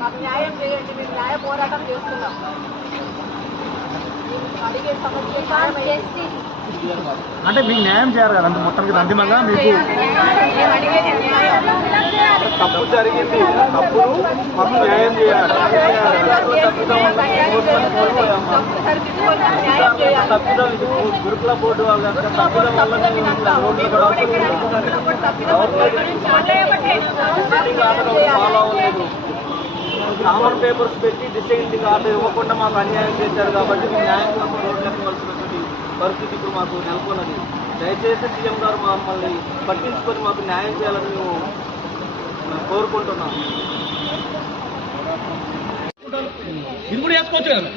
మాకు న్యాయం చేయండి, మేము న్యాయ పోరాటం చేస్తున్నాం. అడిగే సమస్య అంటే మీకు న్యాయం చేయాలి కదా, మొత్తానికి అంతిమంగా మీకు తప్పు జరిగింది, తప్పులు మాకు న్యాయం చేయాలి. గురుకుల బోర్డు వాళ్ళ తప్పిదం వల్ల ఫాలో అవ్వలేదు. కామన్ పేపర్స్ పెట్టి డిసైడింగ్ ఆర్డర్ ఇవ్వకుండా మాకు అన్యాయం చేశారు కాబట్టి మేము న్యాయంగా రోడ్లు ఎక్కవలసినటువంటి పరిస్థితి ఇప్పుడు మాకు నెలకొన్నది. దయచేసి సీఎం గారు మమ్మల్ని పట్టించుకొని మాకు న్యాయం చేయాలని మేము కోరుకుంటున్నాం. ఇది కూడా వేసుకోవచ్చు కదా.